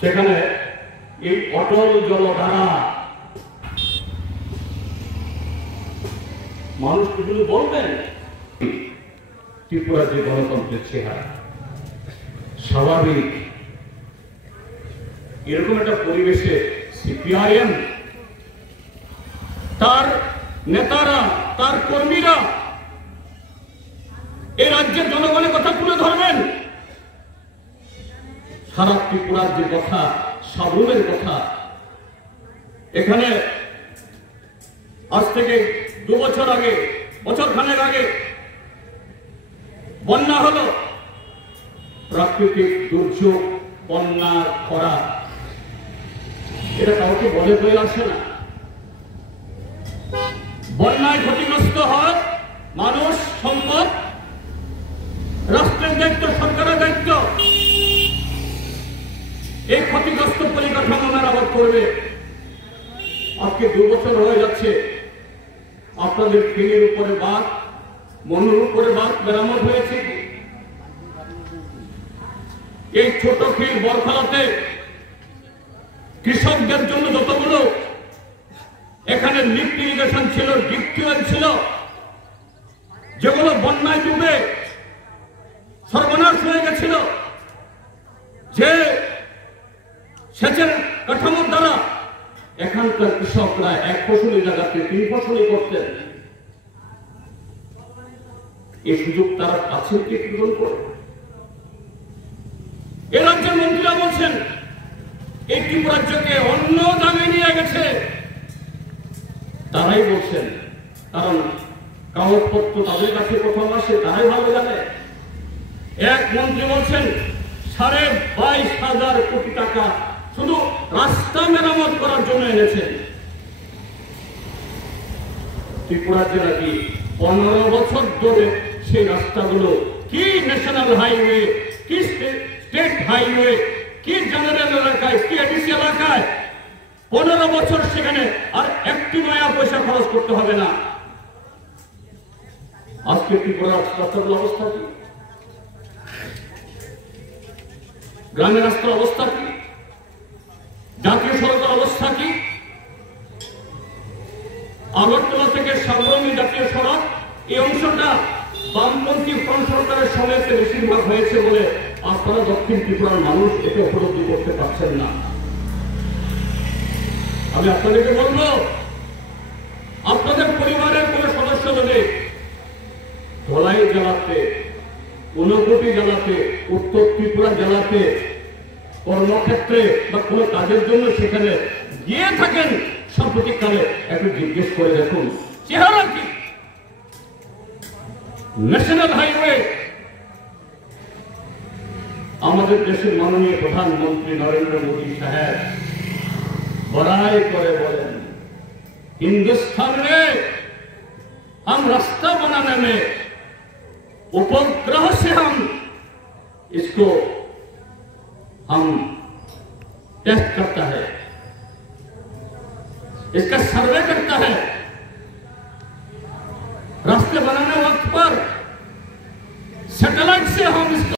সেখানে এই অটল জলধারা মানুষ এগুলো বলবেন। ত্রিপুরা যে গণতন্ত্রের চেহারা স্বাভাবিক, এরকম একটা পরিবেশে সিপিআইএম তার নেতারা, তার কর্মীরা এই রাজ্যের জনগণের কথা তুলে ধরবেন। সারা ত্রিপুরার যে কথা, সাবরুমের কথা, এখানে আজ থেকে 2 বছর আগে, বছর খানেক আগে বন্যা হলো, প্রাকৃতিক দুর্যোগ, বন্যা, খরা, এটা কাউকে বলে হয়ে আসে না। বন্যায় ক্ষতিগ্রস্ত হয় মানুষ, সম্পদ, রাষ্ট্রের দায়িত্ব, সরকারের দায়িত্ব। এই ক্ষতিগ্রস্ত পরিকাঠামো মেরামত করবে। আজকে 2 বছর হয়ে যাচ্ছে, আপনাদের ফিনের উপরে বাঁধ, মনুর উপরে বাঁধ মেরামত হয়েছে। এই ছোট ফিল বরখালাতে কৃষকদের জন্য যতগুলো এখানে লিফট ইরিগেশন ছিল, ডিপ টিউবওয়েল ছিল, যেগুলো বন্যায় ডুবে সর্বনাশ হয়ে গেছিল, যে সেচের কাঠামোর দ্বারা এখানকার কৃষকরা 1 ফসলি জায়গাতে 3 ফসলি করতেন। এই সুযোগ তারা পাচ্ছেন কি পূরণ করে? এ রাজ্যের মন্ত্রীরা বলছেন এই ত্রিপুরা রাজ্যকে অন্য জায়গায় নিয়ে গেছে। তারাই বলছেন, কারণ কাগজপত্র তাদের কাছে প্রথম আসে, তারাই ভালো জানে। এক মন্ত্রী বলছেন 22,500 কোটি টাকা শুধু রাস্তা মেরামত করার জন্য এনেছেন। ত্রিপুরা জেলা কি 15 বছর ধরে সেই রাস্তাগুলো, কি ন্যাশনাল হাইওয়ে, কি স্টেট হাইওয়ে, কি জেনারেল এলাকায়, কি এডিসি এলাকায় 15 বছর সেখানে আর একটি নয়া পয়সা খরচ করতে হবে না। আজকে ত্রিপুরা রাস্তার অবস্থা কি? গ্রামের রাস্তার অবস্থা কি? জাতীয় সড়কের অবস্থা কি? আগরতলা থেকে সাবরুম জাতীয় সড়ক, এই অংশটা বামপন্থী ফ্রন্ট সরকারের সময়তে বেশিরভাগ হয়েছে বলে আপনারা দক্ষিণ ত্রিপুরার মানুষ একে উপলব্ধি করতে পারছেন না। আমি আপনাদেরকে বলবো, আপনাদের পরিবারের কোন সদস্য যদি ধলাই জেলাতে, ঊনকোটি জেলাতে, উত্তর ত্রিপুরা জেলাতে কর্মক্ষেত্রে বা কোনো কাজের জন্য সেখানে গিয়ে থাকেন, সাম্প্রতিককালে একটু জিজ্ঞেস করে দেখুন চেহারা কি। ন্যাশনাল হাইওয়ে আমাদের দেশের মাননীয় প্রধানমন্ত্রী নরেন্দ্র মোদী সাহেব बड़ाई करे बोलें, हिंदुस्तान में हम रास्ता बनाने में उपग्रह से हम इसको टेस्ट करता है, इसका सर्वे करता है। रास्ते बनाने वक्त पर सैटेलाइट से हम इसको